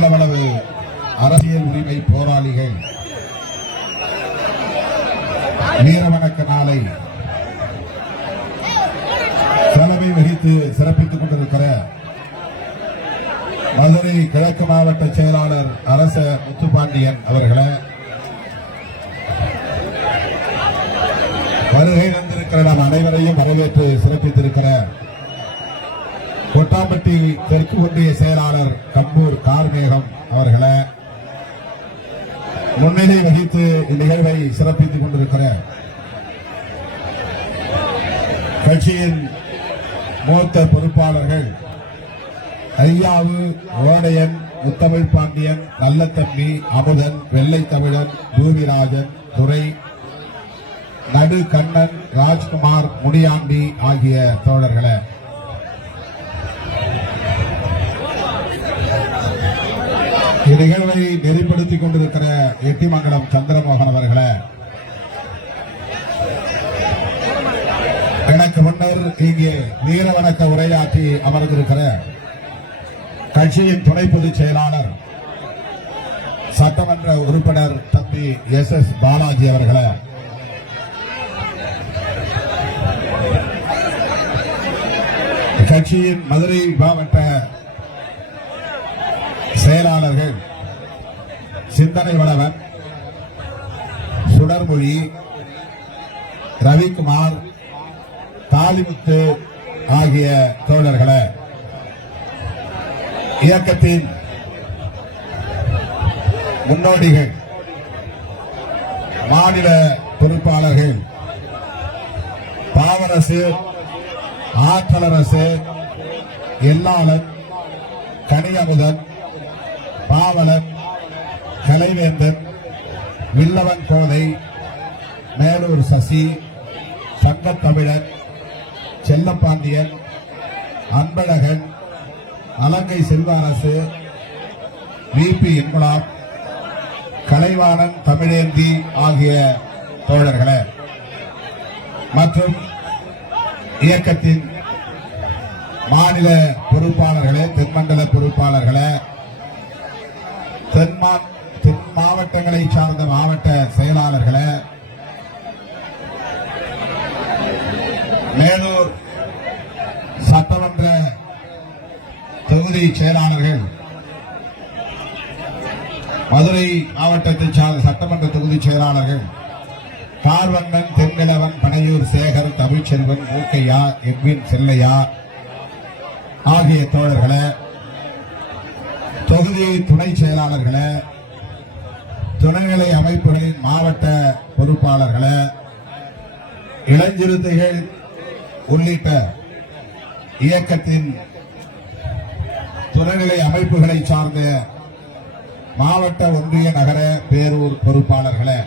மேலவளவு அரசியல் உரிமை போராளிகள் வீரவணக்க நாளை தலைமை வகித்து சிறப்பித்துக் கொண்டிருக்கிற மதுரை கிழக்கு மாவட்ட செயலாளர் அரச முத்துப்பாண்டியன் அவர்களை, வருகை வந்திருக்கிற நாம் அனைவரையும் வரவேற்று சிறப்பித்திருக்கிற கொட்டாம்பட்டி தெற்கு ஒன்றிய செயலாளர் கம்பூர் கார்மேகம் அவர்களை, முன்னிலை வகித்து இந்நிகழ்வை சிறப்பித்துக் கொண்டிருக்கிற கட்சியின் மூத்த பொறுப்பாளர்கள் ஐயாவு, ஓடையன், முத்தமிழ் பாண்டியன், நல்லத்தம்பி, அமுதன், வெள்ளை தமிழன், பூமிராஜன், துரை, நடு கண்ணன், ராஜ்குமார், முனியாண்டி ஆகிய தோழர்களை, இந்நிகழ்வை நெறிப்படுத்திக் கொண்டிருக்கிற எட்டிமங்கலம் சந்திரமோகன் அவர்களை, எனக்கு முன்னர் இங்கே வீரவணக்க உரையாற்றி அமர்ந்திருக்கிற கட்சியின் துணை பொதுச் செயலாளர் சட்டமன்ற உறுப்பினர் தம்பி SS பாலாஜி அவர்களை, கட்சியின் மதுரை மாவட்ட செயலாளர்கள் சிந்தனை வளவன், சுடர்மொழி, ரவிக்குமார், காளிமுத்து ஆகிய தோழர்களை, இயக்கத்தின் முன்னோடிகள், மாநில பொறுப்பாளர்கள் பாவரசு, ஆற்றலரசு, எல்லாளன், கனியமுதன், பாவலன், கலைவேந்தன், வில்லவன் கோதை, மேலூர் சசி, சங்கத்தமிழன், செல்லப்பாண்டியன், அன்பழகன், அலங்கை செல்வரசு, VP இன்குலாப், கலைவாணன், தமிழேந்தி ஆகிய தோழர்களே மற்றும் இயக்கத்தின் மாநில பொறுப்பாளர்களே, தென்மண்டல பொறுப்பாளர்களே, தென் மாவட்டங்களை சார்ந்த மாவட்ட செயலாளர்களே, மேலூர் சட்டமன்ற தொகுதி செயலாளர்கள், மதுரை மாவட்டத்தை சார்ந்த சட்டமன்ற தொகுதி செயலாளர்கள் பார்வண்ணன், தென்னிலவன், பனையூர் சேகர், தமிழ்ச்செல்வன், மூக்கையா, எட்வின் செல்லையா ஆகிய தோழர்களே, தொகுதி துணை செயலாளர்களே, துணைநிலை அமைப்புகளின் மாவட்ட பொறுப்பாளர்களே, இளஞ்சிறுத்தைகள் உள்ளிட்ட இயக்கத்தின் துணைநிலை அமைப்புகளை சார்ந்த மாவட்ட, ஒன்றிய, நகர, பேரூர் பொறுப்பாளர்களே,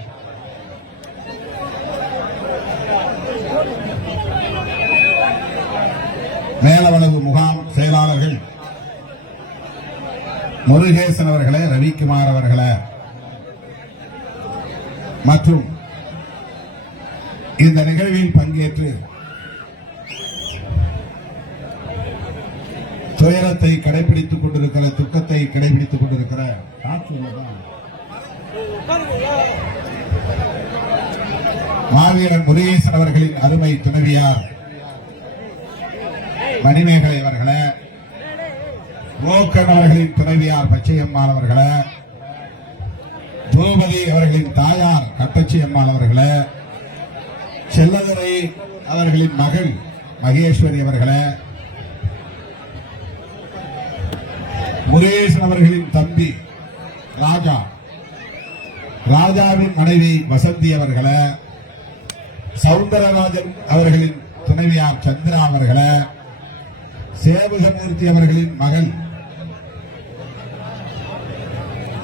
மேலவளவு முகாம் செயலாளர்கள் முருகேசன் அவர்களே, ரவிக்குமார் அவர்களே மற்றும் இந்த நிகழ்வில் பங்கேற்று துயரத்தை கடைபிடித்துக் கொண்டிருக்கிற, துக்கத்தை கடைபிடித்துக் கொண்டிருக்கிற மாவீரன் முருகேசன் அவர்களின் அருமை துணைவியார் மணிமேகலை அவர்களே, மோக்கன் அவர்களின் துணைவியார் பச்சையம்மாள் அவர்களே, திரௌபதி அவர்களின் தாயார் கட்டச்சி அம்மாள் அவர்களே, செல்லதுரை அவர்களின் மகள் மகேஸ்வரி அவர்களே, முருகேசன் அவர்களின் தம்பி ராஜா, ராஜாவின் மனைவி வசந்தி அவர்களே, சவுந்தரராஜன் அவர்களின் துணைவியார் சந்திரா அவர்களே, சேவகமூர்த்தி அவர்களின் மகன்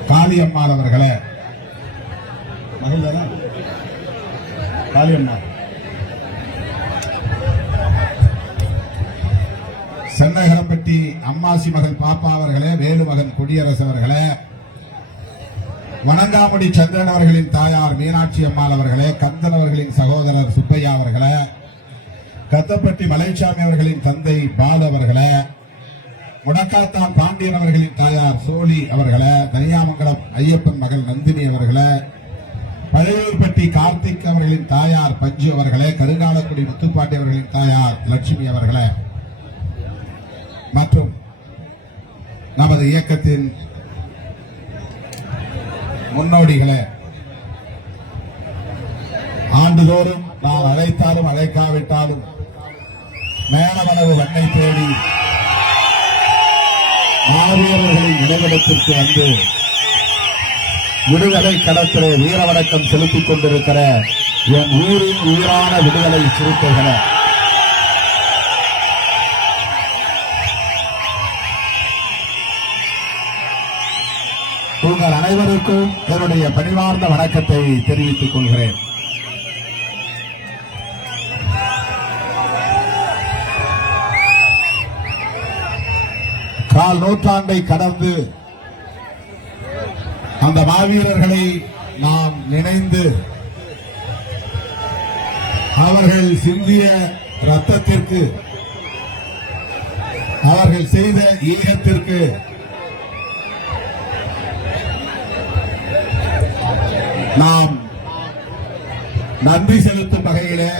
காளியம்மாள் அவர்களே, மகள் தானே காளியம்மாள், சென்னகரப்பட்டி அம்மாசி மகள் பாப்பா அவர்களே, வேலு மகன் கொடியரசு அவர்களே, வணங்காமுடி சந்திரன் அவர்களின் தாயார் மீனாட்சி அம்மாள் அவர்களே, கந்தன் அவர்களின் சகோதரர் சுப்பையா அவர்களே, கத்தப்பட்டி மலைச்சாமி அவர்களின் தந்தை பால் அவர்களே, முடக்காத்தான் பாண்டியன் அவர்களின் தாயார் சோழி அவர்களை, தனியாமங்கலம் ஐயப்பன் மகள் நந்தினி அவர்களை, பழையூர்பட்டி கார்த்திக் அவர்களின் தாயார் பஞ்சு அவர்களை, கருங்காலக்குடி முத்துப்பாண்டி அவர்களின் தாயார் லட்சுமி அவர்களை மற்றும் நமது இயக்கத்தின் முன்னோடிகளை ஆண்டுதோறும் நாம் அழைத்தாலும் அழைக்காவிட்டாலும் மேலவளவு வண்ணை தேடி மாவீரர்களின் நினைவிடத்திற்கு வந்து விடுதலை களத்திலே வீர வணக்கம் செலுத்திக் கொண்டிருக்கிற என் ஊரின் உயிரான விடுதலை சிறுத்தைகளை, உங்கள் அனைவருக்கும் என்னுடைய பணிவார்ந்த வணக்கத்தை தெரிவித்துக் கொள்கிறேன். கால் நூற்றாண்டை கடந்து அந்த மாவீரர்களை நாம் நினைந்து அவர்கள் சிந்திய ரத்தத்திற்கு, அவர்கள் செய்த ஈகத்திற்கு நாம் நன்றி செலுத்தும் வகையிலே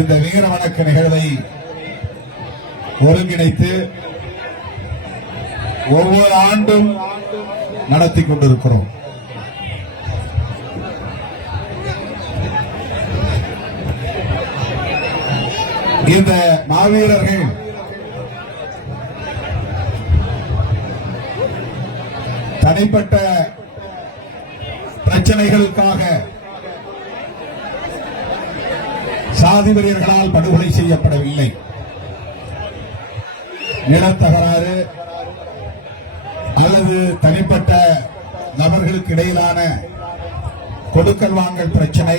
இந்த வீர வணக்க நிகழ்வை ஒருங்கிணைத்து ஒவ்வொரு ஆண்டும் நடத்தி கொண்டிருக்கிறோம். இந்த மாவீரர்கள் தனிப்பட்ட பிரச்சனைகளுக்காக சாதி வெறியர்களால் படுகொலை செய்யப்படவில்லை. நிலத்தகராறு அல்லது தனிப்பட்ட நபர்களுக்கு இடையிலான கொடுக்கல் வாங்கல் பிரச்சனை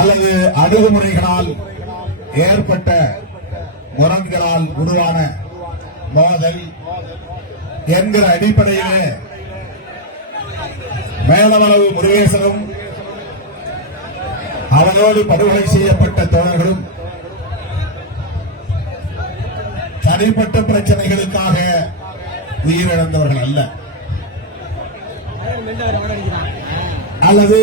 அல்லது அணுகுமுறைகளால் ஏற்பட்ட முரண்களால் உருவான மோதல் என்கிற அடிப்படையிலே மேலவளவு முருகேசனும் அவரோடு படுகொலை செய்யப்பட்ட தோழர்களும் தனிப்பட்ட பிரச்சனைகளுக்காக உயிரிழந்தவர்கள் அல்ல, அல்லது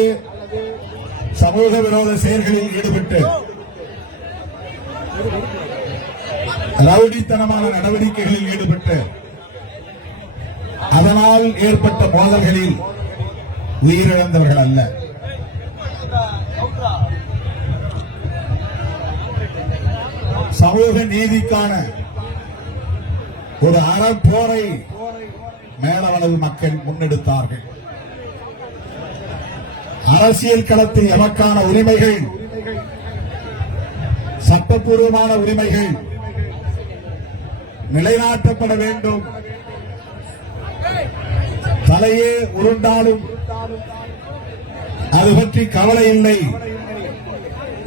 சமூக விரோத செயல்களில் ஈடுபட்டு ரவுடித்தனமான நடவடிக்கைகளில் ஈடுபட்டு அதனால் ஏற்பட்ட மோதல்களில் உயிரிழந்தவர்கள் அல்ல. சமூக நீதிக்கான ஒரு அறப்போரை மேலவளவு மக்கள் முன்னெடுத்தார்கள். அரசியல் களத்தில் எமக்கான உரிமைகள், சட்டப்பூர்வமான உரிமைகள் நிலைநாட்டப்பட வேண்டும். தலையே உருண்டாலும் அது பற்றி கவலை இல்லை,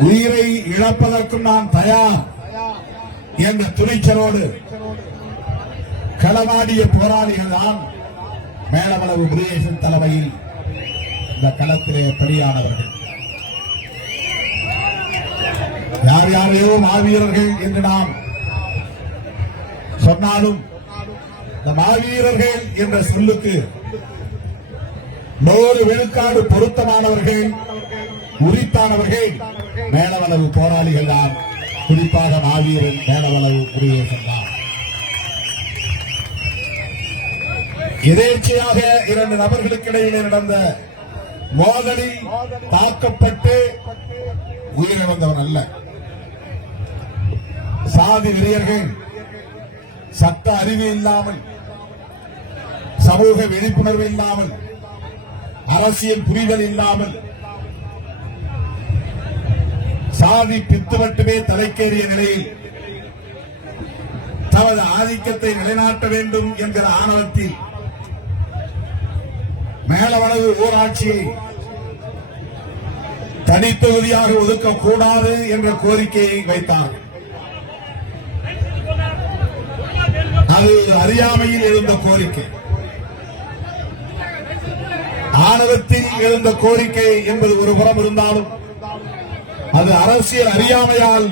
உயிரை இழப்பதற்கும் நான் தயார் என்ற துணிச்சலோடு களமாடிய போராளிகள் தான் மேலவளவு முருகேசன் தலைமையில் இந்த களத்திலே பலியானவர்கள். யார் யாரையோ மாவீரர்கள் என்று நாம் சொன்னாலும் இந்த மாவீரர்கள் என்ற சொல்லுக்கு 100 விழுக்காடு பொருத்தமானவர்கள், உரித்தானவர்கள் மேலவளவு போராளிகள் தான். குறிப்பாக மாவீரன் மேலவளவு முருகேசன் தான். எதேச்சையாக 2 நபர்களுக்கு இடையிலே நடந்த மோதலில் தாக்கப்பட்டு உயிரிழந்தவன் அல்ல. சாதி வெறியர்கள் சட்ட அறிவு இல்லாமல், சமூக விழிப்புணர்வு இல்லாமல், அரசியல் புரிதல் இல்லாமல், சாதி பித்து மட்டுமே தலைக்கேறிய நிலையில் தமது ஆதிக்கத்தை நிலைநாட்ட வேண்டும் என்கிற ஆணவத்தில் மேலவளவு ஊராட்சியை தனித்தொகுதியாக ஒதுக்கக்கூடாது என்ற கோரிக்கையை வைத்தார். அது அறியாமையில் எழுந்த கோரிக்கை, ஆணவத்தில் எழுந்த கோரிக்கை என்பது ஒரு புறம் இருந்தாலும் அது அரசியல் அறியாமையால்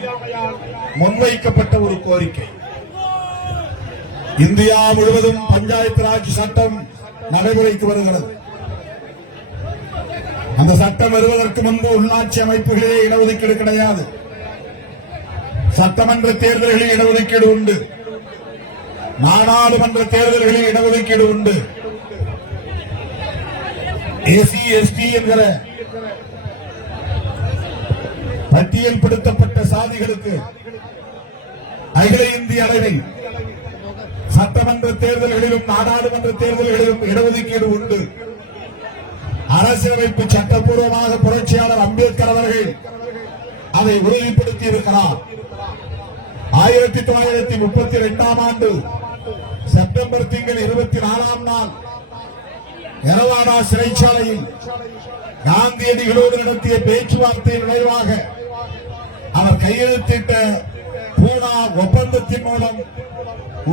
முன்வைக்கப்பட்ட ஒரு கோரிக்கை. இந்தியா முழுவதும் பஞ்சாயத்து ராஜ் சட்டம் நடைமுறைக்கு வருகிறது. அந்த சட்டம் வருவதற்கு முன்பு உள்ளாட்சி அமைப்புகளே இடஒதுக்கீடு கிடையாது. சட்டமன்ற தேர்தல்களில் இடஒதுக்கீடு உண்டு, நாடாளுமன்ற தேர்தல்களில் இடஒதுக்கீடு உண்டு. எஸ்சி எஸ்டி என்கிற பட்டியல்படுத்தப்பட்ட சாதிகளுக்கு அகில இந்திய அளவில் சட்டமன்ற தேர்தல்களிலும் நாடாளுமன்ற தேர்தல்களிலும் இடஒதுக்கீடு உண்டு. அரசியலமைப்பு சட்டப்பூர்வமாக புரட்சியாளர் அம்பேத்கர் அவர்கள் அதை உறுதிப்படுத்தி இருக்கிறார். 1932 ஆண்டு செப்டம்பர் திங்கள் 24ஆம் நாள் எரவாடா சிறைச்சாலையில் காந்தியடிகளோடு நடத்திய பேச்சுவார்த்தையின் விளைவாக அவர் கையெழுத்திட்ட பூனா ஒப்பந்தத்தின் மூலம்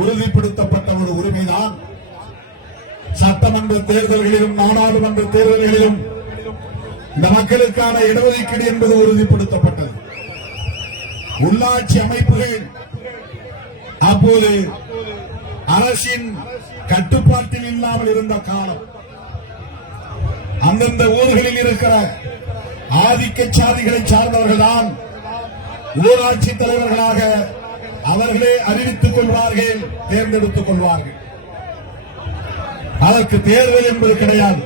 உறுதிப்படுத்தப்பட்ட ஒரு உரிமைதான் சட்டமன்ற தேர்தல்களிலும் நாடாளுமன்ற தேர்தல்களிலும் இந்த மக்களுக்கான இடஒதுக்கீடு என்பது உறுதிப்படுத்தப்பட்டது. உள்ளாட்சி அமைப்புகள் அப்போது அரசின் கட்டுப்பாட்டில் இல்லாமல் இருந்த காலம். அந்தந்த ஊர்களில் இருக்கிற ஆதிக்க சாதிகளை சார்ந்தவர்கள் தான் ஊராட்சி தலைவர்களாக அவர்களே அறிவித்துக் கொள்வார்கள், தேர்ந்தெடுத்துக் கொள்வார்கள். அதற்கு தேர்தல் என்பது கிடையாது.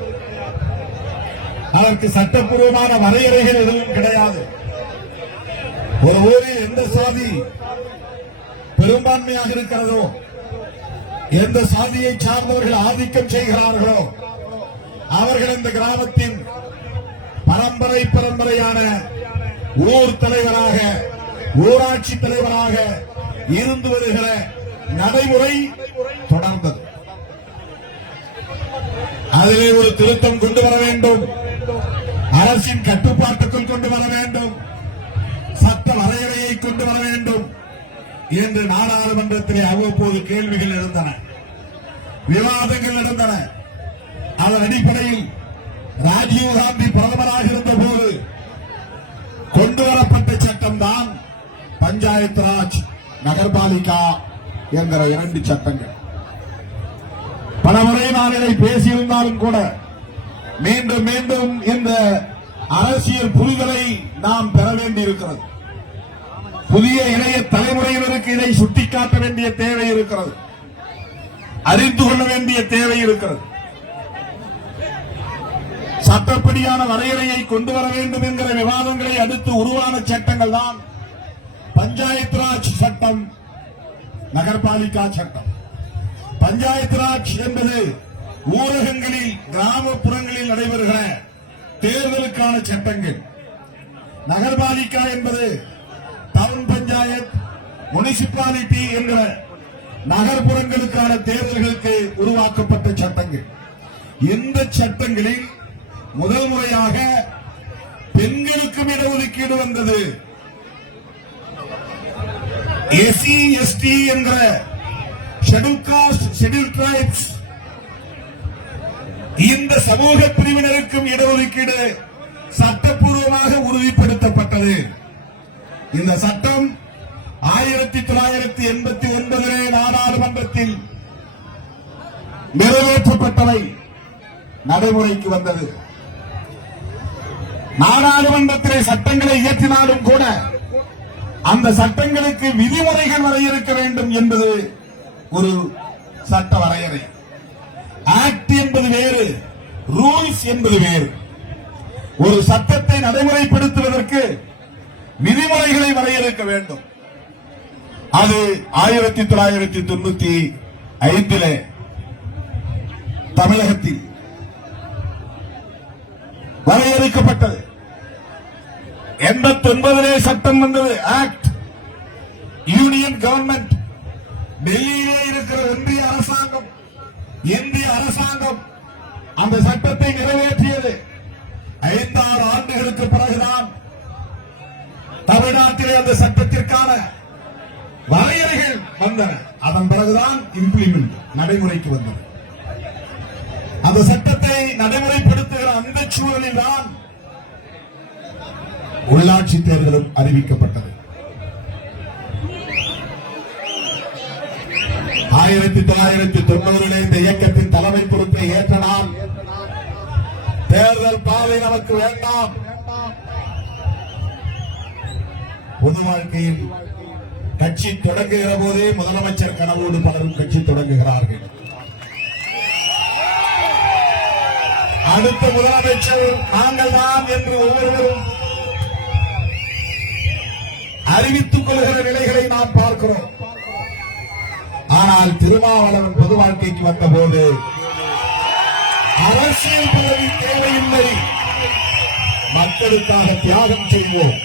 அதற்கு சட்டப்பூர்வமான வரையறைகள் எதுவும் கிடையாது. ஒரு ஊரில் எந்த சாதி பெரும்பான்மையாக இருக்கிறதோ, எந்த சாதியை சார்ந்தவர்கள் ஆதிக்கம் செய்கிறார்களோ அவர்கள் இந்த கிராமத்தின் பரம்பரையான ஊர் தலைவராக, ஊராட்சி தலைவராக இருந்து வருகிற நடைமுறை தொடர்ந்தது. அதிலே ஒரு திருத்தம் கொண்டு வர வேண்டும், அரசின் கட்டுப்பாட்டுக்குள் கொண்டு வர வேண்டும், சட்ட வரையறையை கொண்டு வர வேண்டும் என்று நாடாளுமன்றத்திலே அவ்வப்போது கேள்விகள் எழுந்தன, விவாதங்கள் நடந்தன. அதன் அடிப்படையில் ராஜீவ்காந்தி பிரதமராக இருந்த போது கொண்டுவரப்பட்ட சட்டம் தான் பஞ்சாயத்து ராஜ், நகர்பாலிகா என்கிற 2 சட்டங்கள். பலமுறை நான் இதை பேசியிருந்தாலும் கூட மீண்டும் மீண்டும் இந்த அரசியல் புரிதலை நாம் பெற வேண்டியிருக்கிறது. புதிய இளைய தலைமுறையினருக்கு இதை சுட்டிக்காட்ட வேண்டிய தேவை இருக்கிறது, அறிந்து கொள்ள வேண்டிய தேவை இருக்கிறது. சட்டப்படியான வரையறையை கொண்டு வர வேண்டும் என்கிற விவாதங்களை அடுத்து உருவான சட்டங்கள் தான் பஞ்சாயத்து ராஜ் சட்டம், நகர்பாலிகா சட்டம். பஞ்சாயத்து ராஜ் என்பது ஊரகங்களில், கிராமப்புறங்களில் நடைபெறுகிற தேர்தலுக்கான சட்டங்கள். நகர்பாலிகா என்பது டவுன் பஞ்சாயத், முனிசிபாலிட்டி என்கிற நகர்ப்புறங்களுக்கான தேர்தல்களுக்கு உருவாக்கப்பட்ட சட்டங்கள். இந்த சட்டங்களில் முதல் முறையாக பெண்களுக்கும் இடஒதுக்கீடு வந்தது. எஸ்சி எஸ்டி என்கிற ஷெட்யூல் காஸ்ட், ஷெட்யூல் டிரைப்ஸ், இந்த சமூக பிரிவினருக்கும் இடஒதுக்கீடு சட்டப்பூர்வமாக உறுதிப்படுத்தப்பட்டது. இந்த சட்டம் 1989 நாடாளுமன்றத்தில் நிறைவேற்றப்பட்டவை, நடைமுறைக்கு வந்தது. நாடாளுமன்றத்திலே சட்டங்களை இயற்றினாலும் கூட அந்த சட்டங்களுக்கு விதிமுறைகள் வரையறுக்க வேண்டும் என்பது ஒரு சட்ட வரையறை. ஆக்ட் என்பது வேறு, ரூல்ஸ் என்பது வேறு. ஒரு சட்டத்தை நடைமுறைப்படுத்துவதற்கு விதிமுறைகளை வரையறுக்க வேண்டும். அது 1995 தமிழகத்தில் வரையறுக்கப்பட்டது. 89 சட்டம் வந்தது, ஆக்ட். யூனியன் கவர்மெண்ட், டெல்லியிலே இருக்கிற ஒன்றிய அரசாங்கம், இந்திய அரசாங்கம் அந்த சட்டத்தை நிறைவேற்றியது. 5-6 ஆண்டுகளுக்கு பிறகுதான் தமிழ்நாட்டிலே அந்த சட்டத்திற்கான வரையறைகள் வந்தன. அதன் பிறகுதான் இம்ப்ளிமெண்ட், நடைமுறைக்கு வந்தது. அந்த சட்டத்தை நடைமுறைப்படுத்துகிற அந்த சூழலில் தான் உள்ளாட்சி தேர்தலும் அறிவிக்கப்பட்டது. 1990 இந்த இயக்கத்தின் தலைமை பொறுப்பை ஏற்ற நாள் தேர்தல் பாதை நமக்கு வேண்டாம். பொது வாழ்க்கையில் கட்சி தொடங்குகிற போதே முதலமைச்சர் கனவோடு பலரும் கட்சி தொடங்குகிறார்கள். அடுத்த முதலமைச்சர் நாங்கள் தான் என்று ஒவ்வொருவரும் அறிவித்துக் கொள்கிற நிலைகளை நாம் பார்க்கிறோம். ஆனால் திருமாவளவன் பொது வாழ்க்கைக்கு வந்தபோது அரசியல் பதவி தேவையில்லை, மக்களுக்காக தியாகம் செய்வோம்,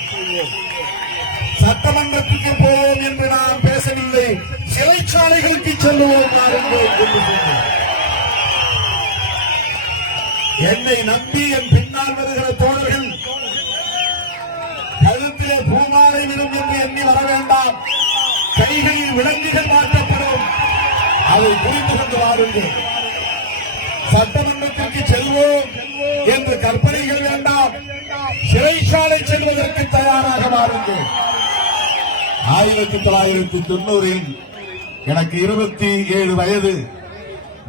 சட்டமன்றத்துக்கு போவோம் என்று நாம் பேசவில்லை, சிறைச்சாலைகளுக்கு செல்வோம் என்று சொன்னோம். என்னை நம்பி என் பின்னால் வருகிற தோழர்கள் கழுத்திலே பூமாலை விடும் என்று எண்ணி வர வேண்டாம். கைகளில் விலங்குகள் மாற்றப்படும், அதை புரிந்து கொண்டு வாருங்கள். சட்டமன்றத்திற்கு செல்வோம் என்று கற்பனைகள் வேண்டாம், சிறைச்சாலை செல்வதற்கு தயாராக வாருங்கள். 1990 எனக்கு 27 வயது.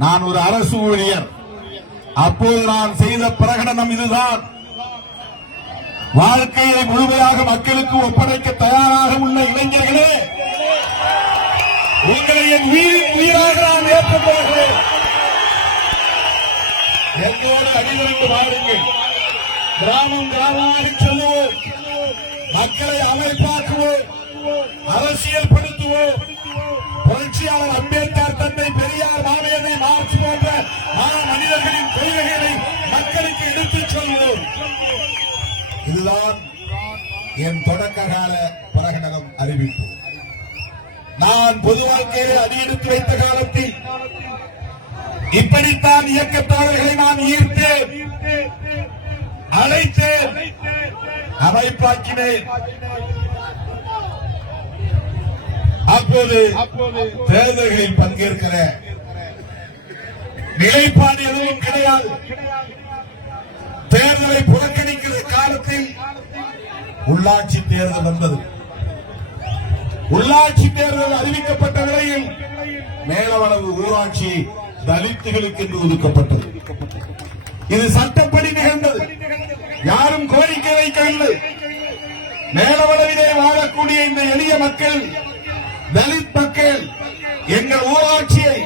நான் ஒரு அரசு ஊழியர். அப்போது நான் செய்த பிரகடனம் இதுதான்: வாழ்க்கையை முழுமையாக மக்களுக்கு ஒப்படைக்க தயாராக உள்ள இளைஞர்களே, உங்களை என் உயிரின் உயிராக நான் ஏற்றுக் கொள்கிறேன். எங்களோடு அணிவகுத்து வாருங்கள். கிராமம் கிராமமாக செல்லுவோம், மக்களை அமைப்பாக்குவோம், அரசியல் படுத்துவோம். புரட்சியாளர் அம்பேத்கர், தந்தை பெரியார், மாமேதை மார்க்ஸ் போன்ற மனிதர்களின் கொள்கைகளை மக்களுக்கு எடுத்துச் சொல்வோம். இதுதான் என் தொடக்க கால பிரகடனம் அறிவிப்பு. நான் பொது வாழ்க்கையை அடியெடுத்து வைத்த காலத்தில் இப்படித்தான் இயக்கத்தாளர்களை நான் ஈர்த்தேன், அழைத்தேன், அமைப்பாக்கினேன். அப்போது தேர்தல்களில் பங்கேற்கிற நிலைப்பாடு எதுவும் கிடையாது. தேர்தலை புறக்கணிக்கிற காலத்தில் உள்ளாட்சி தேர்தல் வந்தது. உள்ளாட்சி தேர்தல் அறிவிக்கப்பட்ட நிலையில் மேலவளவு ஊராட்சி தலித்துகளுக்கு என்று ஒதுக்கப்பட்டது. இது சட்டப்படி நிகழ்ந்தது. யாரும் கோரிக்கை வைக்கவில்லை. மேலவளவிலே வாழக்கூடிய இந்த எளிய மக்கள், தலித் மக்கள், எங்கள் ஊராட்சியை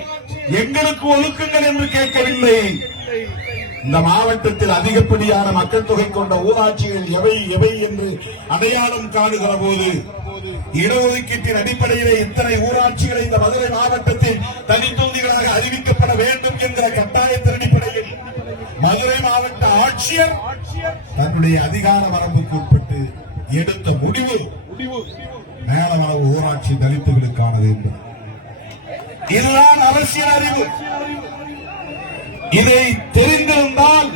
எங்களுக்கு ஒதுக்குங்கள் என்று கேட்கவில்லை. இந்த மாவட்டத்தில் அதிகப்படியான மக்கள் தொகை கொண்ட ஊராட்சிகள் எவை எவை என்று அடையாளம் காணுகிற போது இடஒதுக்கீட்டின் அடிப்படையிலே இத்தனை ஊராட்சிகளை இந்த மதுரை மாவட்டத்தில் தனித்தொகுதிகளாக அறிவிக்கப்பட வேண்டும் என்ற கட்டாயத்தின் அடிப்படையில் மதுரை மாவட்ட ஆட்சியர் தன்னுடைய அதிகார வரம்புக்கு உட்பட்டு எடுத்த முடிவு மேலவளவு ஊராட்சி தலித்துகளுக்கானது என்பது. இதுதான் அரசியல் அறிவு. இதை தெரிந்திருந்தால்,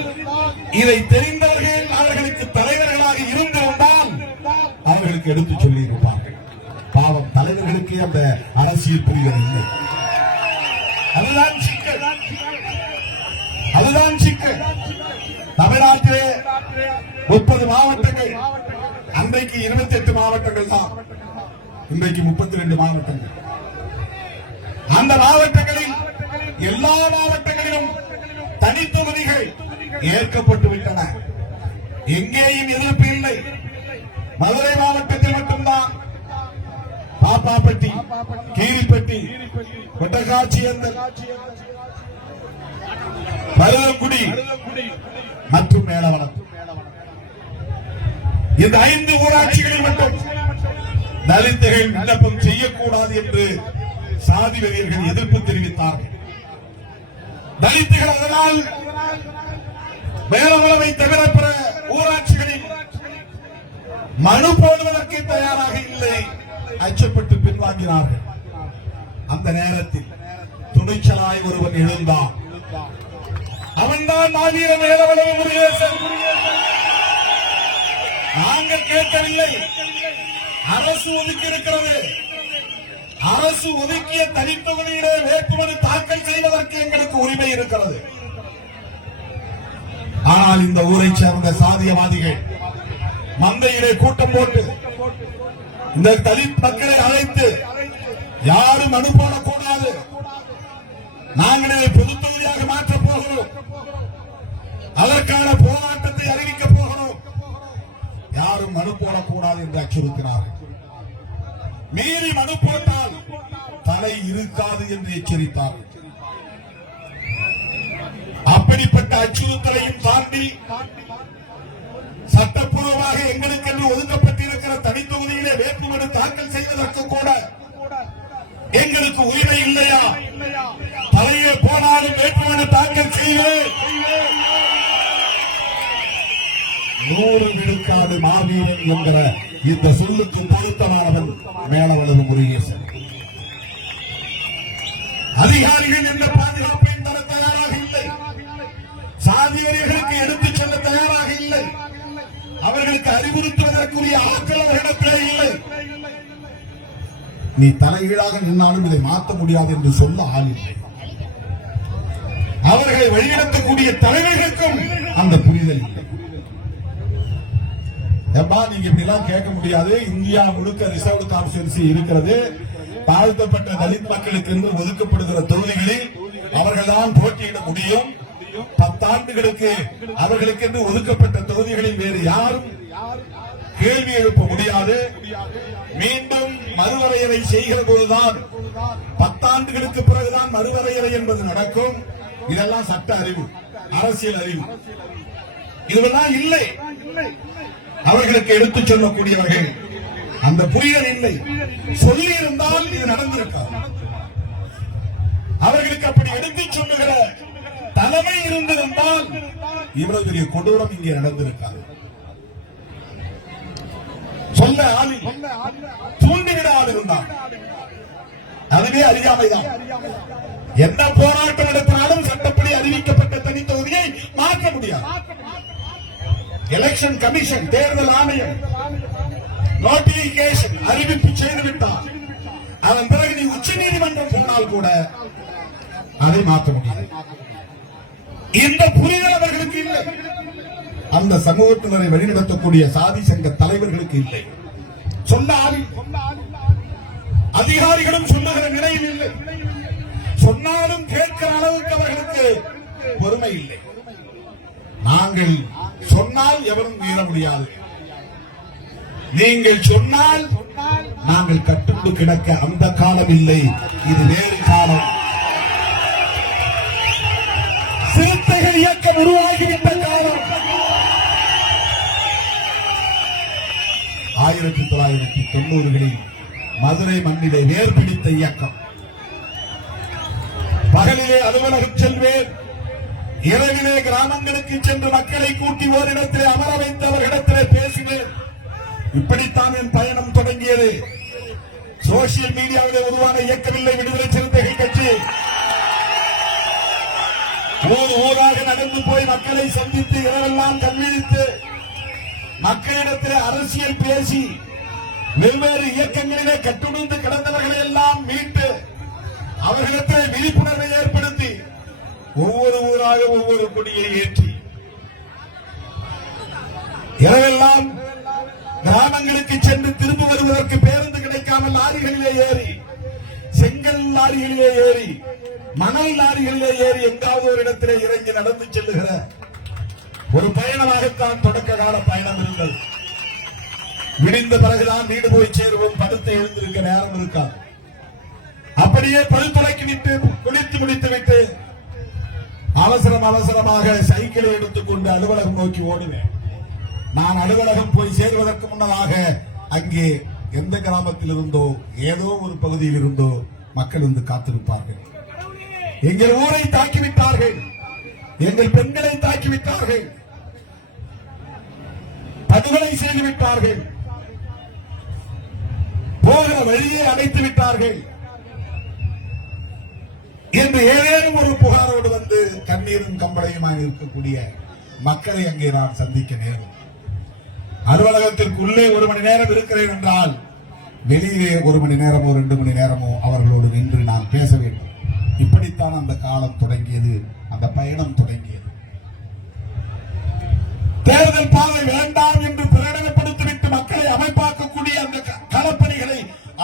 இதை தெரிந்தவர்கள் அவர்களுக்கு தலைவர்களாக இருந்திருந்தால் அவர்களுக்கு எடுத்துச் சொல்லி இருப்பார்கள். பாவம், தலைவர்களுக்கு அந்த அரசியல் புரிதல் இல்லை. அதுதான் சிக்கல், அதுதான் சிக்கல். தமிழ்நாட்டிலே 30 மாவட்டங்கள், அன்றைக்கு 28 மாவட்டங்கள் தான், இன்றைக்கு 32 மாவட்டங்கள். அந்த மாவட்டங்களில் எல்லா மாவட்டங்களிலும் தனித்தொகுதிகள் ஏற்கப்பட்டு விட்டன. எங்கேயும் எதிர்ப்பு இல்லை. மதுரை மாவட்டத்தில் மட்டும்தான் பாப்பாப்பட்டி, கீரிப்பட்டி, கொட்டகாட்சியந்தல், பருவக்குடி மற்றும் மேலவளம், இந்த 5 ஊராட்சிகளில் மட்டும் தலித்துகள் விண்ணப்பம் செய்யக்கூடாது என்று சாதி வெறியர்கள் எதிர்ப்பு தெரிவித்தார்கள். தலித்துகள் அதனால் மேலவளவை தவிர பிற ஊராட்சிகளில் மனு போடுவதற்கு தயாராக இல்லை, அச்சப்பட்டு பின்வாங்கினார்கள். அந்த நேரத்தில் துணிச்சலாய் ஒருவன் எழுந்தான். அவன்தான் மாவீர மேலவளவு முருகேசன். நாங்கள் கேட்கவில்லை, அரசு ஒதுக்கி இருக்கிறது. அரசு ஒதுக்கிய தனித்தொகுதியிலே வேட்புமனு தாக்கல் செய்வதற்கு எங்களுக்கு உரிமை இருக்கிறது. ஆனால் இந்த ஊரை சேர்ந்த சாதியவாதிகள் மந்தையிலே கூட்டம் போட்டு இந்த தலித் மக்களை அழைத்து யாரும் மனு போடக்கூடாது, நாங்களே பொது தொகுதியாக மாற்றப் போகிறோம். அதற்கான போராட்டத்தை அறிவிக்கப் போகிறோம். யாரும் மனு போடக்கூடாது என்று அச்சுறுத்தினார்கள். மீறி மனு போட்டால் தலை இருக்காது என்று எச்சரித்தார்கள். அப்படிப்பட்ட அச்சுறுத்தலையும் தாண்டி சட்டப்பூர்வமாக எங்களுக்கென்று ஒதுக்கப்பட்டிருக்கிற தனித்தொகுதியிலே வேட்புமனு தாக்கல் செய்வதற்கு கூட எங்களுக்கு உரிமை இல்லையா? தலையே போனாலும் வேட்புமனு தாக்கல் செய்வேன். 100 விழுக்காடு மாவீரன் என்கிற இந்த சொல்லுக்கு பொருத்தமானவன் மேலவளவு முருகேசன். அதிகாரிகள் என்ற பாதுகாப்பையும் தர தயாராக இல்லை. சாதியர்களுக்கு எடுத்துச் செல்ல தயாராக இல்லை. அவர்களுக்கு அறிவுறுத்துவதற்குரிய ஆட்கள் அவர்களிடத்திலே இல்லை. நீ தலைகீழாக நின்னாலும் இதை மாற்ற முடியாது என்று சொல்ல ஆள் இல்லை. அவர்களை வழிநடத்தக்கூடிய தலைவர்களுக்கும் அந்த புரிதல் இல்லை. நீங்க இப்படி எல்லாம் கேட்க முடியாது. இந்தியா முழுக்க ரிசர்வ் கான்ஸ்டிட்யூன்சி இருக்கிறது. தாழ்த்தப்பட்ட தலித் மக்களுக்கு என்று ஒதுக்கப்படுகிற தொகுதிகளில் அவர்கள்தான் போட்டியிட முடியும். 10 ஆண்டுகளுக்கு அவர்களுக்கு என்று ஒதுக்கப்பட்ட தொகுதிகளில் வேறு யாரும் கேள்வி எழுப்ப முடியாது. மீண்டும் மறுவரையறை செய்கிற போதுதான் 10 ஆண்டுகளுக்கு பிறகுதான் மறுவரையறை என்பது நடக்கும். இதெல்லாம் சட்ட அறிவு, அரசியல் அறிவு, இதுவெல்லாம் இல்லை. அவர்களுக்கு எடுத்துச் சொல்லக்கூடியவர்கள் அந்த புரிதல் இல்லை. சொல்லி இருந்தால் இது நடந்திருக்காது. அவர்களுக்கு அப்படி எடுத்துச் சொல்லுகிற தலைமை இருந்திருந்தால் இவ்வளவு பெரிய கொடூரம் இங்கே நடந்திருக்காது. சொல்ல ஆளி, தூண்டிவிட ஆள் இருந்தால் அதுவே அறியாமைதான். என்ன போராட்டம் நடத்தினாலும் சட்டப்படி அறிவிக்கப்பட்ட தனி தொகுதியை மாற்ற முடியாது. எலெக்ஷன் கமிஷன், தேர்தல் ஆணையம் நோட்டிபிகேஷன் அறிவிப்பு செய்துவிட்டார். அதன் பிறகு நீ உச்ச நீதிமன்றம் போனால் கூட அதை மாற்ற முடியாது. இந்த புரிதல் அவர்களுக்கு இல்லை. அந்த சமூகத்தினரை வழிநடத்தக்கூடிய சாதி சங்க தலைவர்களுக்கு இல்லை. சொல்ல ஆளி, அதிகாரிகளும் சொல்லுகிற நிலையில் இல்லை. சொன்னாலும் கேட்கிற அளவுக்கு அவர்களுக்கு பொறுமை இல்லை. நாங்கள் சொன்னால் எவரும் மீற முடியாது. நீங்கள் சொன்னால் நாங்கள் கட்டுண்டு கிடக்க அந்த காலம் இல்லை. இது வேறு காலம். சிறுத்தைகள் இயக்கம் உருவாகிவிட்ட காலம். 1990களில் மதுரை மண்ணிலே வேர் பிடித்த இயக்கம். பகலிலே அலுவலகம் செல்வேன், இரவிலே கிராமங்களுக்கு சென்று மக்களை கூட்டி ஓரிடத்திலே அமர வைத்து அவர்களிடத்திலே பேசினேன். இப்படித்தான் என் பயணம் தொடங்கியது. சோசியல் மீடியாவிலே உருவான இயக்கமில்லை விடுதலை சிறுத்தைகள் கட்சி. ஊராக நடந்து போய் மக்களை சந்தித்து இரவெல்லாம் கண்விழித்து மக்களிடத்திலே அரசியல் பேசி வெவ்வேறு இயக்கங்களிலே கட்டுணர்ந்து கிடந்தவர்களை எல்லாம் மீட்டு அவர்களிடத்திலே விழிப்புணர்வை ஏற்படுத்தி ஒவ்வொரு ஊராக ஒவ்வொரு கொடியை ஏற்றி இரவெல்லாம் கிராமங்களுக்கு சென்று திரும்பி வருவதற்கு பேருந்து கிடைக்காமல் லாரிகளிலே ஏறி, செங்கல் லாரிகளிலே ஏறி, மணல் லாரிகளிலே ஏறி எங்காவது ஒரு இடத்திலே இறங்கி நடந்து செல்லுகிற ஒரு பயணமாகத்தான் தொடக்க கால பயணம் இருந்தது. விடிந்த பிறகுதான் வீடு போய் சேருவோம். படுத்து எழுந்திருக்க நேரம் இருக்காது. அப்படியே பழுத்துளைக்கு விட்டு குளித்து முடித்து விட்டு அவசரமாக சைக்கிளை எடுத்துக்கொண்டு அலுவலகம் நோக்கி ஓடுவேன். நான் அலுவலகம் போய் சேருவதற்கு முன்னதாக அங்கே எந்த கிராமத்தில் இருந்தோ ஏதோ ஒரு பகுதியில் இருந்தோ மக்கள் வந்து காத்திருப்பார்கள். எங்கள் ஊரை தாக்கிவிட்டார்கள், எங்கள் பெண்களை தாக்கிவிட்டார்கள், படுகொலை செய்துவிட்டார்கள், போகிற வழியை அடைத்து விட்டார்கள் என்று ஏதேனும் ஒரு புகாரோடு வந்து கண்ணீரும் கம்பளையுமாக இருக்கக்கூடிய மக்களை அங்கே நான் சந்திக்க நேரும். அலுவலகத்திற்குள்ளே 1 மணி நேரம் இருக்கிறேன் என்றால் வெளியிலே 1 மணி நேரமோ 2 மணி நேரமோ அவர்களோடு நின்று நான் பேச வேண்டும். இப்படித்தான் அந்த காலம் தொடங்கியது, அந்த பயணம் தொடங்கியது. தேர்தல் பாதை வேண்டாம் என்று பிரகடனப்படுத்திவிட்டு மக்களை அமைப்பாக்கக்கூடிய அந்த களப்பணிகளை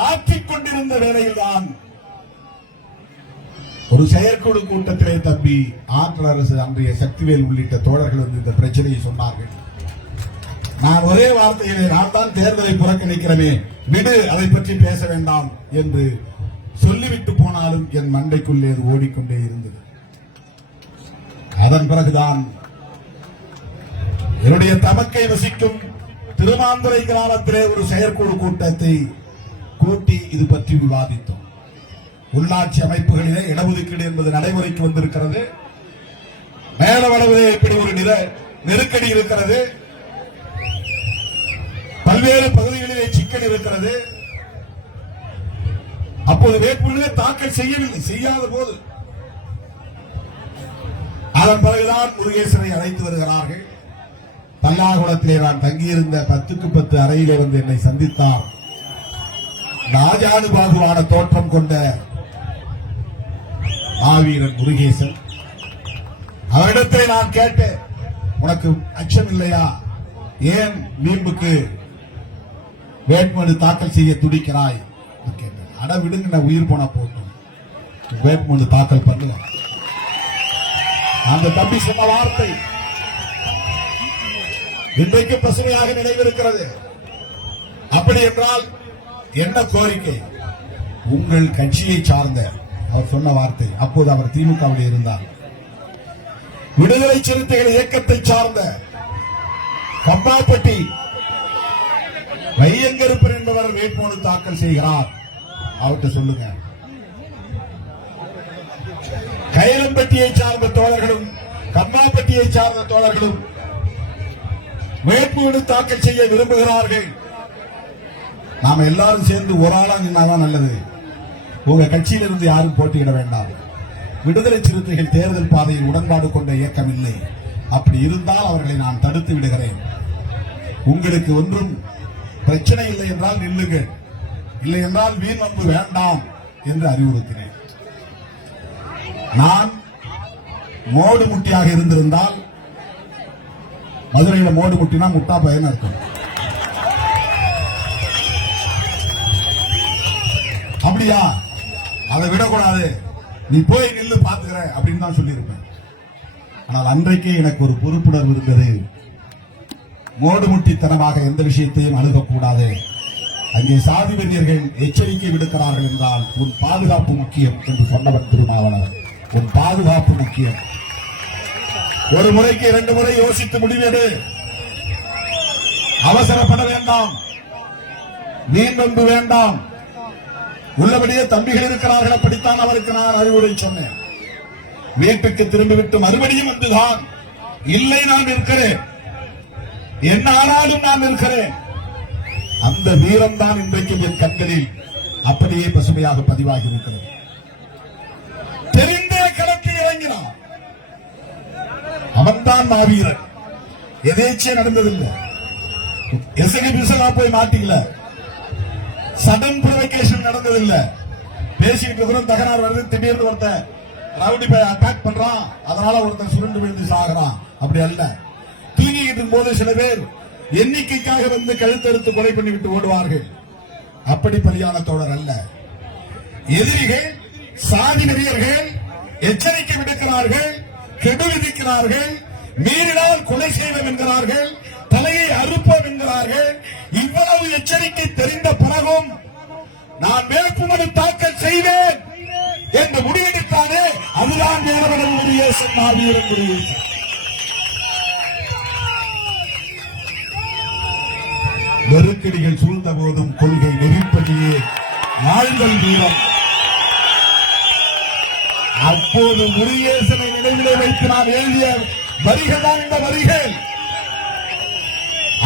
ஆற்றிக் கொண்டிருந்த வேளையில்தான் ஒரு செயற்குழு கூட்டத்திலே தம்பி ஆற்றல் அரசு அன்றைய சக்திவேல் உள்ளிட்ட தோழர்கள் வந்து இந்த பிரச்சனையை சொன்னார்கள். நான் ஒரே வார்த்தையிலே நான் தான் தேர்தலை புறக்கணிக்கிறேனே, விடு, அதை பற்றி பேச வேண்டாம் என்று சொல்லிவிட்டு போனாலும் என் மண்டைக்குள்ளே அது ஓடிக்கொண்டே இருந்தது. அதன் பிறகுதான் என்னுடைய தமக்கை வசிக்கும் திருமாந்துறை கிராமத்திலே ஒரு செயற்குழு கூட்டத்தை கூட்டி இது பற்றி விவாதித்தோம். உள்ளாட்சி அமைப்புகளிலே இடஒதுக்கீடு என்பது நடைமுறைக்கு வந்திருக்கிறது. மேலவளவிலே இப்படி ஒரு நெருக்கடி இருக்கிறது. பல்வேறு பகுதிகளிலே சிக்கல் இருக்கிறது. அப்போது வேட்புமனுவை தாக்கல் செய்யவில்லை. செய்யாத போது அதன் பிறகுதான் முருகேசனை அழைத்து வருகிறார்கள். பல்லாகுளத்திலே நான் தங்கியிருந்த 10க்கு 10 அறையிலே வந்து என்னை சந்தித்தார். ராஜானுபாகுவான தோற்றம் கொண்ட ஆவீரன் முருகேசன். அவரிடத்தை நான் கேட்டேன், உனக்கு அச்சம் இல்லையா? ஏன் வீம்புக்கு வேட்புமனு தாக்கல் செய்ய துடிக்கிறாய்? கேட்டேன். அட விடுங்க, நான் உயிர் போன போட்டும், வேட்புமனு தாக்கல் பண்ணுங்க. அந்த தம்பி சொன்ன வார்த்தை இன்றைக்கு பசுமையாக நினைவிருக்கிறது. அப்படி என்றால் என்ன கோரிக்கை? உங்கள் கட்சியை சார்ந்த அவர் சொன்ன வார்த்தை. அப்போது அவர் திமுகவில் இருந்தார். விடுதலை சிறுத்தைகள் இயக்கத்தை சார்ந்த கம்பாப்பட்டி வையங்கருப்பர் என்பவர் வேட்புமனு தாக்கல் செய்கிறார். அவர்கிட்ட சொல்லுங்க. கைலம்பட்டியை சார்ந்த தோழர்களும் கம்பாப்பட்டியை சார்ந்த தோழர்களும் வேட்புமனு தாக்கல் செய்ய விரும்புகிறார்கள். நாம எல்லாரும் சேர்ந்து ஒரு ஆளா நின்னாதான் நல்லது. உங்க கட்சியிலிருந்து யாரும் போட்டியிட வேண்டாம். விடுதலை சிறுத்தைகள் தேர்தல் பாதையில் உடன்பாடு கொண்ட இயக்கம் இல்லை. அப்படி இருந்தால் அவர்களை நான் தடுத்து விடுகிறேன். உங்களுக்கு ஒன்றும் பிரச்சனை இல்லை என்றால் நில்லுங்கள், இல்லை என்றால் வீண் வம்பு வேண்டாம் என்று அறிவுறுத்தினேன். நான் மோடு முட்டியாக இருந்திருந்தால், மதுரையில மோடு முட்டினா முட்டா பயன் இருக்கும். அப்படியா? அதை விடக்கூடாது, நீ போய் நில்லு பாத்துக்கிற அப்படின்னு தான் சொல்லியிருப்பேன். ஆனால் அன்றைக்கே எனக்கு ஒரு பொறுப்புணர்வு இருந்தது. மோடுமுட்டித்தனமாக எந்த விஷயத்தையும் அணுகக்கூடாது. அங்கே சாதி வெறியர்கள் எச்சரிக்கை விடுக்கிறார்கள் என்றால் உன் பாதுகாப்பு முக்கியம் என்று சொன்னவர் திருமாவளவன். உன் பாதுகாப்பு முக்கியம். ஒரு முறைக்கு 2 முறை யோசித்து முடிவெடு. அவசரப்பட வேண்டாம், வீண் வம்பு வேண்டாம். உள்ளபடியே தம்பிகள் இருக்கிறார்கள். அப்படித்தான் அவருக்கு நான் அறிவுரை சொன்னேன். வீட்டுக்கு திரும்பிவிட்டு மறுபடியும் வந்துதான், இல்லை நான் இருக்கிறேன், என்ன ஆனாலும் நான் இருக்கிறேன். அந்த வீரம் தான் இன்றைக்கும் என் கண்களில் அப்படியே பசுமையாக பதிவாகி இருக்கிறது. தெரிந்தே களத்தில் இறங்கினான். அவன்தான் மாவீரன். எதேச்சே நடந்ததில்லை. எசகி பிசகா போய் மாட்டிக்கல. Sudden provocation நடந்ததில்லை. பேசிக்கிட்டு இருக்கிறோம், தகராறு வருது, திடீர்னு ஒருத்தன் ரவுடி போய் அட்டாக் பண்றான், அதனால ஒருத்தன் சுருண்டு விழுந்து சாகிறான். அப்படி அல்ல. தூங்கிக்கிட்டு இருக்கும் போது சில பேர் எண்ணிக்கைக்காக வந்து கழுத்தறுத்து கொலை பண்ணிவிட்டு ஓடுவார்கள். அப்படி பலியான தோழர் அல்ல. எதிரிகள், சாதி வெறியர்கள் எச்சரிக்கை விடுக்கிறார்கள், கெடு விதிக்கிறார்கள், மீறினால் கொலை செய்வோம் என்கிறார்கள், தலையை அறுப்போம் என்கிறார்கள். இவ்வளவு எச்சரிக்கை தெரிந்த பிறகும் நான் வேட்புமனு தாக்கல் செய்வேன் என்று முடிவெடுத்தானே, அதுதான் வேறவர்கள் முருகேசன், மாவீரன் முருகேசன். நெருக்கடிகள் சூழ்ந்த போதும் கொள்கை நெறிப்படியே வாழ்தல் வீரம். அப்போது முருகேசனை நினைவிலே வைத்து நான் எழுதிய வரிகள் தான் இந்த வரிகள்.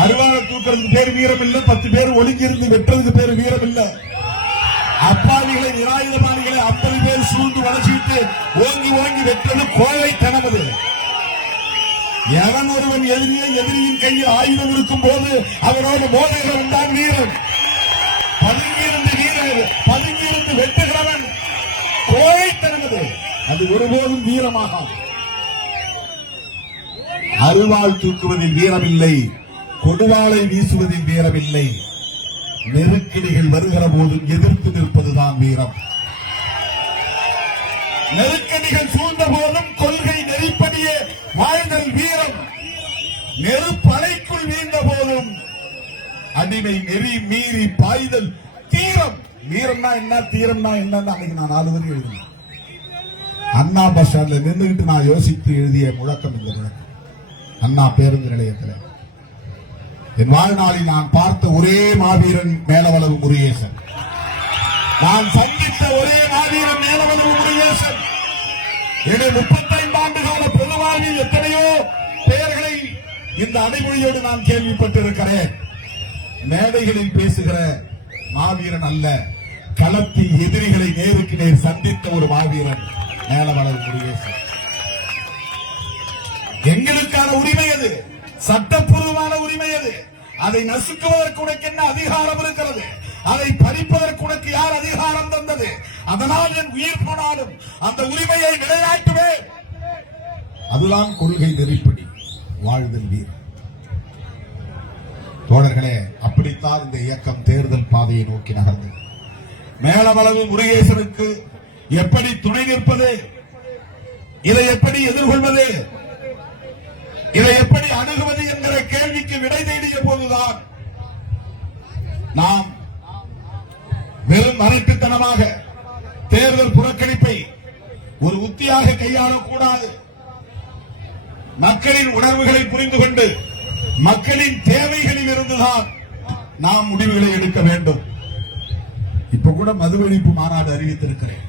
அருவாக தூக்கிறதுக்கு பேர் வீரம் இல்லை, 10 பேர் ஒழுங்கிருந்து வெட்டுறதுக்கு பேர் வீரம் இல்லை. அப்பாவிகளை, நிராயுதபாணிகளை 50 பேர் சூழ்ந்து வளர்ச்சிட்டு ஓங்கி ஓங்கி வெட்டுறது கோழைத்தனம். அது எவன் ஒருவன் எதிரியின் கையில் ஆயுதம் இருக்கும் போது அவனோடு மோதுகிறவன் தான் வீரன். பதுங்கியிருந்து வீரர், பதுங்கியிருந்து வெட்டுகிறவன் கோழைத்தனது. அது ஒருபோதும் வீரமாக. அருவாள் தூக்குவதில் வீரமில்லை, கொடுவாளை வீசுவதில் வீரமில்லை. நெருக்கடிகள் வருகிற போதும் எதிர்த்து நிற்பதுதான் வீரம். நெருக்கடிகள் சூழ்ந்த போதும் கொள்கை நெறிப்படியே வாழ்தல் வீரம். நெருப்பலைக்குள் வீழ்ந்த போதும் அடிமை நெறி மீறி பாய்தல் தீரம். வீரம்னா என்ன, தீரம்னா என்னன்னு அன்னைக்கு நான் 4 வரி எழுதினேன். அண்ணா பஸ் ஸ்டாண்ட்ல நின்றுகிட்டு நான் யோசித்து எழுதிய முழக்கம் இந்த முழக்கம். அண்ணா பேருந்து நிலையத்தில் என் வாழ்நாளில் நான் பார்த்த ஒரே மாவீரன் மேலவளவு முருகேசன். நான் சந்தித்த ஒரே மாவீரன் மேலவளவு முருகேசன். என்னுடைய 35 ஆண்டு கால பொதுவாழ்வில் எத்தனையோ பெயர்களை இந்த அடைமொழியோடு நான் கேள்விப்பட்டிருக்கிறேன். மேடைகளில் பேசுகிற மாவீரன் அல்ல, களத்தில் எதிரிகளை நேருக்கு நேர் சந்தித்த ஒரு மாவீரன் மேலவளவு முருகேசன். எங்களுக்கான உரிமை அது, சட்டப்பூர்வமான உரிமை அது. அதை நசுக்குவதற்கு உனக்கு என்ன அதிகாரம் இருக்கிறது? அதை பறிப்பதற்கு உனக்கு யார் அதிகாரம் தந்தது? அதனால் என் உயிர் போனாலும் அந்த உரிமையை நிலைநாட்டுவேன். அதுதான் கொள்கை நெறிப்படி வாழ்தல் வீரம். தோழர்களே, அப்படித்தான் இந்த இயக்கம் தேர்தல் பாதையை நோக்கி நகர்ந்தது. மேலவளவு முருகேசனுக்கு எப்படி துணை நிற்பது, இதை எப்படி எதிர்கொள்வது, இதை எப்படி அணுகுவது என்கிற கேள்விக்கு விடை தேடிய போதுதான் நாம் வெறும் மறைட்டுத்தனமாக தேர்தல் புறக்கணிப்பை ஒரு உத்தியாக கையாளக்கூடாது. மக்களின் உணர்வுகளை புரிந்து கொண்டு மக்களின் தேவைகளில் இருந்துதான் நாம் முடிவுகளை எடுக்க வேண்டும். இப்ப கூட மதுவெளிப்பு மாநாடு அறிவித்திருக்கிறேன்.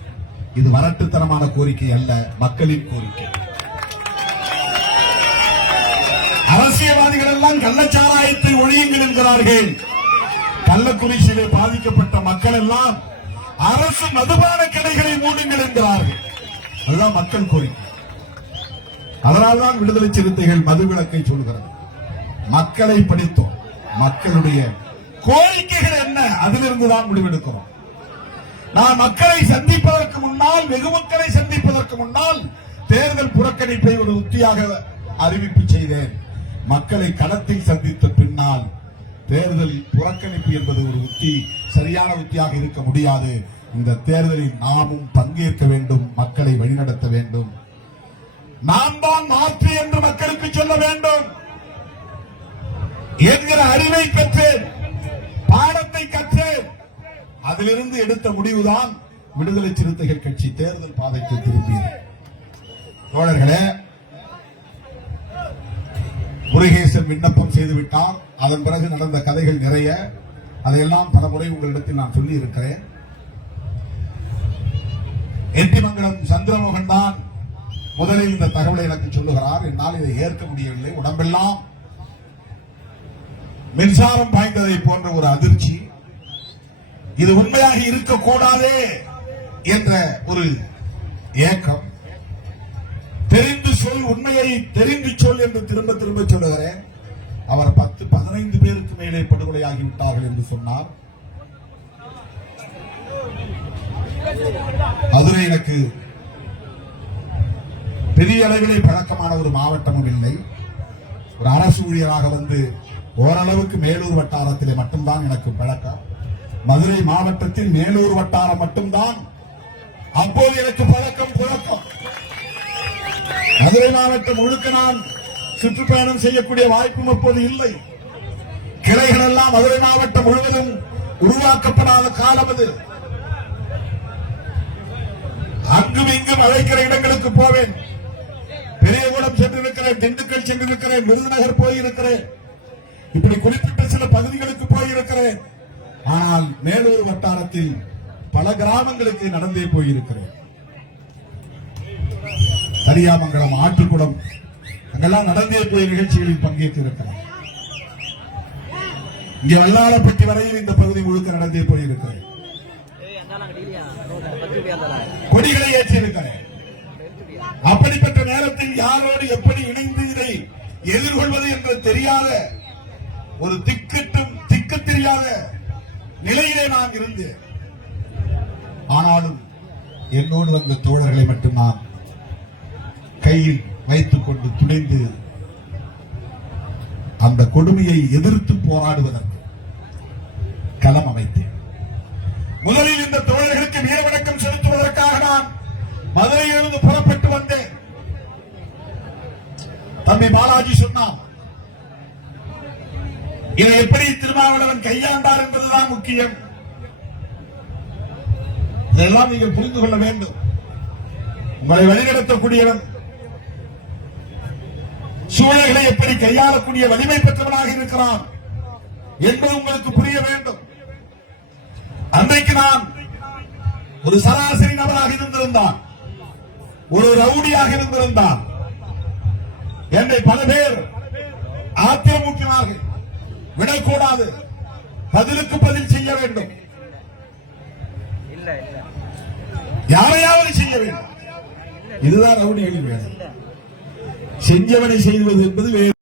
இது வரட்டுத்தனமான கோரிக்கை அல்ல, மக்களின் கோரிக்கை. அரசியல்வாதிகள் எல்லாம் கள்ளச்சாராயத்தை ஒழியுங்கள் என்கிறார்கள். கள்ளக்குறிச்சியிலே பாதிக்கப்பட்ட மக்கள் எல்லாம் அரசு மதுபான கடைகளை மூடுங்கள் என்கிறார்கள். அதுதான் மக்கள் கோரிக்கை. அதனால்தான் விடுதலை சிறுத்தைகள் மதுவிலக்கை சொல்கிறது. மக்களை படித்தோம், மக்களுடைய கோரிக்கைகள் என்ன, அதிலிருந்துதான் முடிவெடுக்கிறோம். நான் மக்களை சந்திப்பதற்கு முன்னால், வெகு மக்களை சந்திப்பதற்கு முன்னால் தேர்தல் புறக்கணிப்பை ஒரு உத்தியாக அறிவிப்பு செய்தேன். மக்களை களத்தில் சந்தித்த பின்னால் தேர்தல் புறக்கணிப்பு என்பது ஒரு உத்தி, சரியான உத்தியாக இருக்க முடியாது. இந்த தேர்தலில் நாமும் பங்கேற்க வேண்டும், மக்களை வழிநடத்த வேண்டும். நாம் தான் மாற்று என்று மக்களுக்கு சொல்ல வேண்டும் என்கிற அறிவை கற்றேன், பாடத்தை கற்றேன். அதிலிருந்து எடுத்த முடிவுதான் விடுதலை சிறுத்தைகள் கட்சி தேர்தல் பாதைக்கு திரும்பியது. தோழர்களே, முருகேசன் விண்ணப்பம் செய்துவிட்டார். அதன் பிறகு நடந்த கதைகள் நிறைய. அதையெல்லாம் பல முறை உங்களிடத்தில் நான் சொல்லி இருக்கிறேன். எட்டிமங்கலம் சந்திரமோகன் தான் முதலில் இந்த தகவலை எனக்கு சொல்லுகிறார். என்னால் இதை ஏற்க முடியவில்லை. உடம்பெல்லாம் மின்சாரம் பாய்ந்ததை போன்ற ஒரு அதிர்ச்சி. இது உண்மையாக இருக்கக்கூடாது என்ற ஒரு ஏக்கம். தெரிந்து சொல், உண்மையை தெரிந்து சொல் என்று திரும்ப திரும்ப சொல்லுகிறேன். அவர் 10-15 பேருக்கு மேலே படுகொலையாகிவிட்டார்கள் என்று சொன்னார். மதுரை எனக்கு பெரிய அளவிலே பழக்கமான ஒரு மாவட்டமும் இல்லை. ஒரு அரசு ஊழியராக வந்து ஓரளவுக்கு மேலூர் வட்டாரத்திலே மட்டும்தான் எனக்கு பழக்கம். மதுரை மாவட்டத்தில் மேலூர் வட்டாரம் மட்டும்தான் அப்போது எனக்கு பழக்கம் புழக்கம். மதுரை மாவட்டம் முழுக்க நான் சுற்றுப்பயணம் செய்யக்கூடிய வாய்ப்பும் அப்போது இல்லை. கிளைகள் எல்லாம் மதுரை மாவட்டம் முழுவதும் உருவாக்கப்படாத காலம் அது. அங்கும் இங்கும் அழைக்கிற இடங்களுக்கு போவேன். பெரியகுளம் சென்றிருக்கிறேன், திண்டுக்கல் சென்றிருக்கிறேன், விருதுநகர் போயிருக்கிறேன், இப்படி குறிப்பிட்ட சில பகுதிகளுக்கு போயிருக்கிறேன். ஆனால் மேலூர் வட்டாரத்தில் பல கிராமங்களுக்கு நடந்தே போயிருக்கிறேன். கரியாமங்கலம், ஆற்றுக்குளம், அங்கெல்லாம் நடந்தே போய் நிகழ்ச்சிகளில் பங்கேற்று இருக்கிறேன். இங்கே வல்லாளப்பட்டி வரையில் இந்த பகுதி முழுக்க நடந்தே போயிருக்கிறேன். கொடிகளை ஏற்றிருக்கிறேன். அப்படிப்பட்ட நேரத்தில் யாரோடு எப்படி இணைந்து இதை எதிர்கொள்வது என்று தெரியாத ஒரு திக்கு தெரியாத நிலையிலே நான் இருந்தேன். ஆனாலும் என்னோடு வந்த தோழர்களை மட்டும் நான் கையில் வைத்துக் கொண்டு துணைந்து அந்த கொடுமையை எதிர்த்து போராடுவதற்கு களம் அமைத்தேன். முதலில் இந்த தோழர்களுக்கு வீரவணக்கம் செலுத்துவதற்காக நான் மதுரை சென்னையிலிருந்து புறப்பட்டு வந்தேன். தம்பி பாலாஜி சொன்னான், இதை எப்படி திருமாவளவன் கையாண்டார் என்பதுதான் முக்கியம். இதெல்லாம் நீங்கள் புரிந்து கொள்ள வேண்டும். உங்களை வழிநடத்தக்கூடியவன் சூழல்களை எப்படி கையாளக்கூடிய வலிமை பெற்றவனாக இருக்கிறான் என்பது உங்களுக்கு புரிய வேண்டும். அன்றைக்கு நான் ஒரு சராசரி நபராக இருந்திருந்தான், ஒரு ரவுடியாக இருந்திருந்தான். என்னை பல பேர் ஆத்திரமூட்டினார்கள். விடக்கூடாது, பதிலுக்கு பதில் செய்ய வேண்டும், யாரையாவது செய்ய வேண்டும். இதுதான் ரவுடிகளின் வேலை. செஞ்சவனை செய்வது என்பது வேறு.